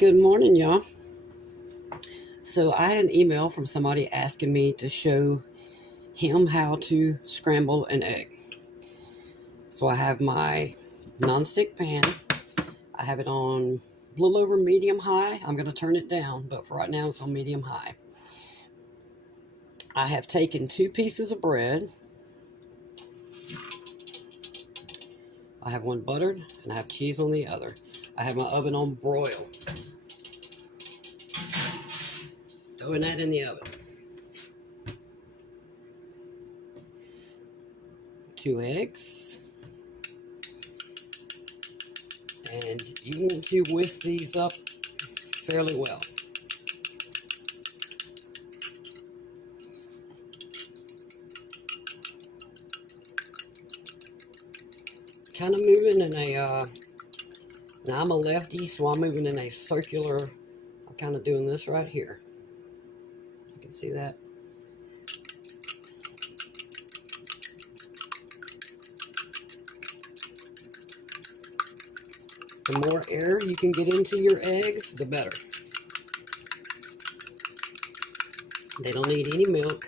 Good morning, y'all. So I had an email from somebody asking me to show him how to scramble an egg. So I have my nonstick pan. I have it on a little over medium high. I'm going to turn it down, but for right now it's on medium high. I have taken 2 pieces of bread. I have one buttered and I have cheese on the other. I have my oven on broil. Throwing that in the oven. 2 eggs. And you want to whisk these up fairly well. Kind of moving in a, now I'm a lefty, so I'm moving in a circular, I'm kind of doing this right here. You can see that. The more air you can get into your eggs, the better. They don't need any milk.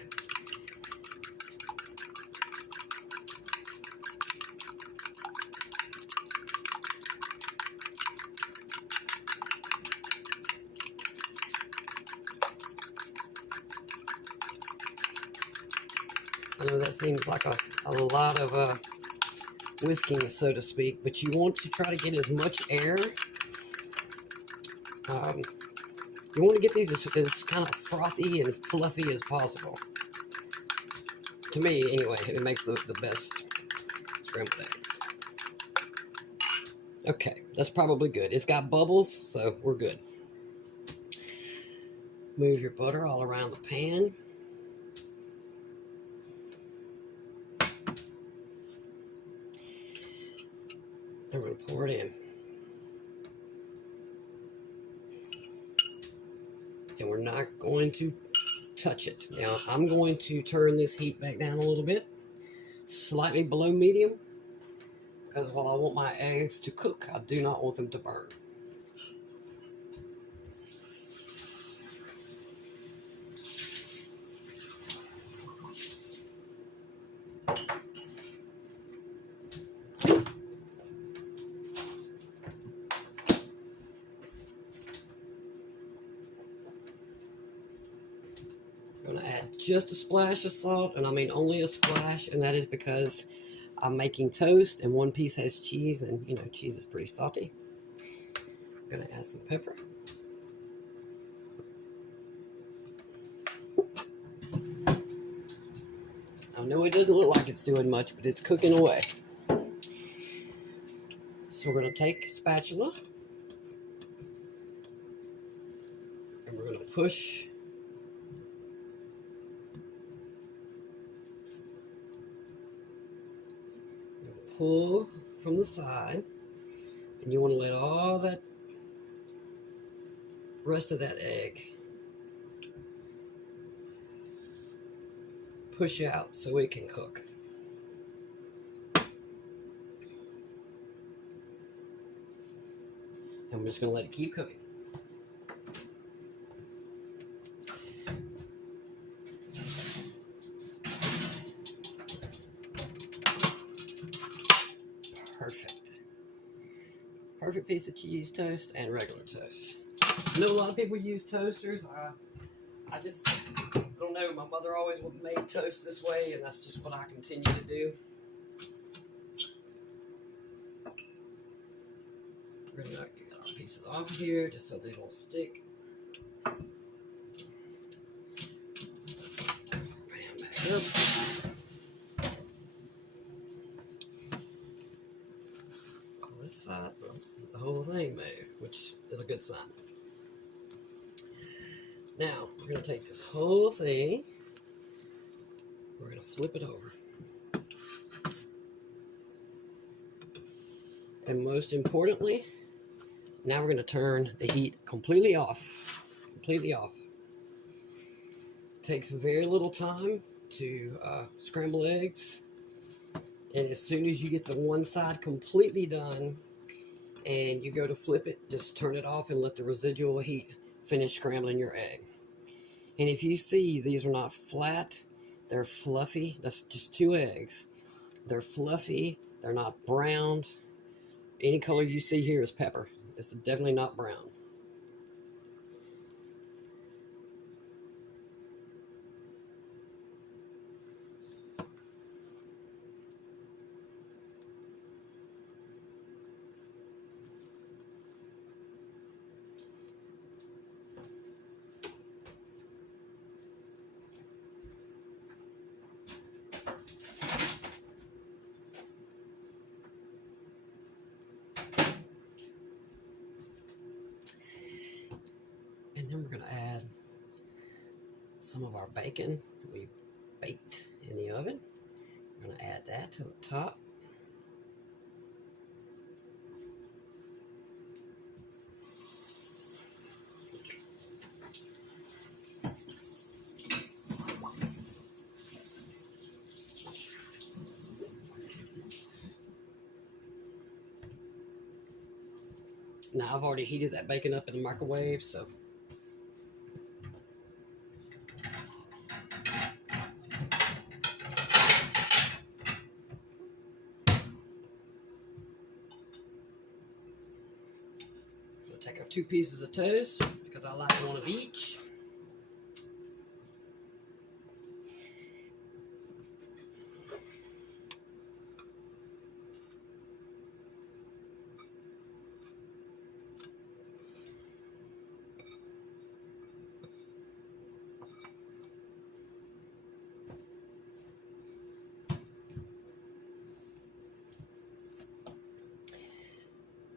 I know that seems like a lot of whisking, so to speak, but you want to try to get as much air. You want to get these as kind of frothy and fluffy as possible. To me, anyway, it makes the best scrambled eggs. Okay, that's probably good. It's got bubbles, so we're good. Move your butter all around the pan. And we're going to pour it in. And we're not going to touch it. Now, I'm going to turn this heat back down a little bit, slightly below medium, because while I want my eggs to cook, I do not want them to burn. I'm going to add just a splash of salt, and I mean only a splash, and that is because I'm making toast, and one piece has cheese, and you know, cheese is pretty salty. I'm going to add some pepper. I know it doesn't look like it's doing much, but it's cooking away. So we're going to take a spatula, and we're going to push and pull from the side, and you want to let all that rest of that egg push out so it can cook. And I'm just going to let it keep cooking. Perfect. Perfect piece of cheese toast and regular toast. I know a lot of people use toasters. I just don't know. My mother always made toast this way, and that's just what I continue to do. We're going to get our pieces off here just so they don't stick. Bam, back up. On this side, the whole thing moved, which is a good sign. Now, we're going to take this whole thing, we're going to flip it over. And most importantly, now we're going to turn the heat completely off. Completely off. It takes very little time to scramble eggs. And as soon as you get the one side completely done, and you go to flip it, just turn it off and let the residual heat finish scrambling your egg. And if you see these are not flat, they're fluffy. That's just 2 eggs. They're fluffy, they're not browned. Any color you see here is pepper. It's definitely not brown. And then we're going to add some of our bacon we baked in the oven. We're going to add that to the top. Now I've already heated that bacon up in the microwave, so we'll take our 2 pieces of toast because I like one of each.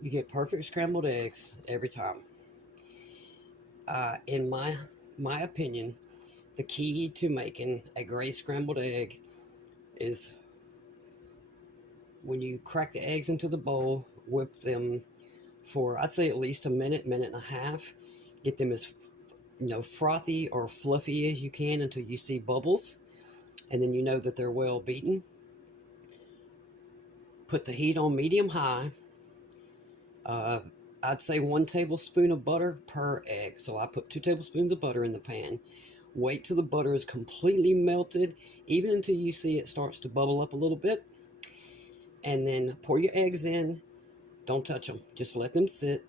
You get perfect scrambled eggs every time. In my opinion, the key to making a great scrambled egg is when you crack the eggs into the bowl, whip them for, I'd say, at least a minute, minute and a half. Get them as frothy or fluffy as you can until you see bubbles, and then you know that they're well beaten. Put the heat on medium high. I'd say 1 tablespoon of butter per egg. So I put 2 tablespoons of butter in the pan. Wait till the butter is completely melted, even until you see it starts to bubble up a little bit. And then pour your eggs in. Don't touch them. Just let them sit.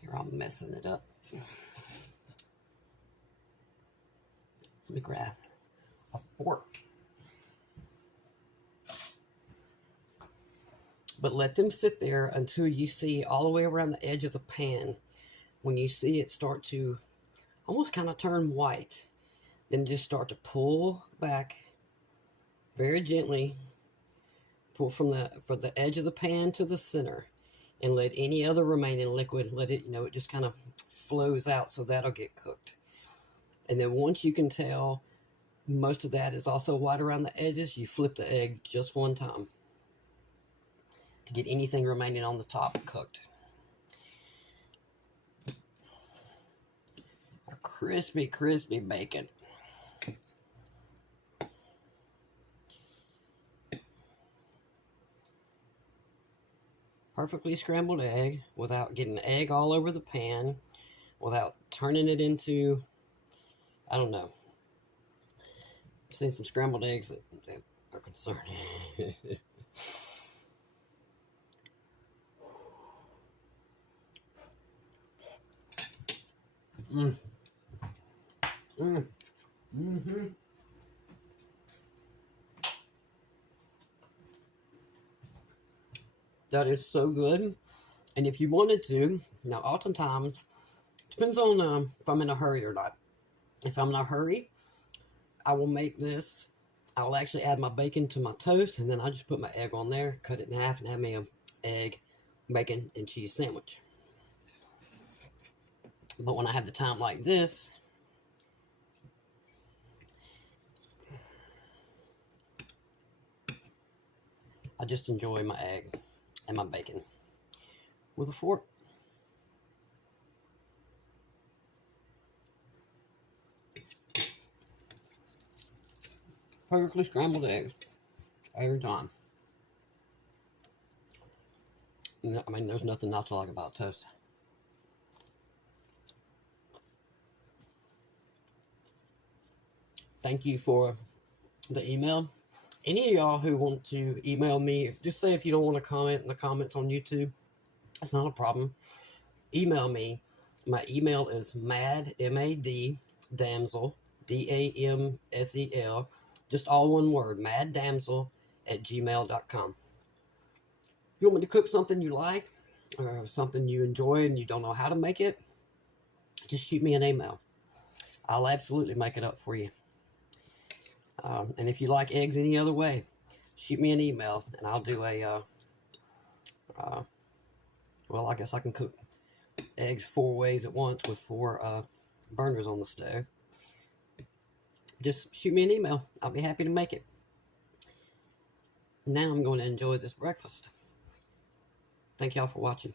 Here, I'm messing it up. Let me grab a fork. But let them sit there until you see all the way around the edge of the pan. When you see it start to almost kind of turn white, then just start to pull back very gently. Pull from the edge of the pan to the center, and let any other remaining liquid, let it, it just kind of flows out, so that'll get cooked. And then once you can tell most of that is also white around the edges, you flip the egg just 1 time to get anything remaining on the top cooked. A crispy, crispy bacon. Perfectly scrambled egg without getting egg all over the pan, without turning it into, I don't know. I've seen some scrambled eggs that are concerning. That is so good. And if you wanted to, now oftentimes, depends on if I'm in a hurry or not. If I'm in a hurry, I will make this. I will actually add my bacon to my toast, and then I just put my egg on there, cut it in half, and have me a egg, bacon, and cheese sandwich. But when I have the time like this, I just enjoy my egg and my bacon with a fork. Perfectly scrambled eggs every time. I mean, there's nothing not to like about toast. Thank you for the email. Any of y'all who want to email me, just say if you don't want to comment in the comments on YouTube, it's not a problem. Email me. My email is mad, M-A-D, damsel, D-A-M-S-E-L, just all one word, maddamsel at gmail.com. If you want me to cook something you like or something you enjoy and you don't know how to make it, just shoot me an email. I'll absolutely make it up for you. And if you like eggs any other way, shoot me an email and I'll do well, I guess I can cook eggs 4 ways at once with 4 burners on the stove. Just shoot me an email. I'll be happy to make it. Now I'm going to enjoy this breakfast. Thank y'all for watching.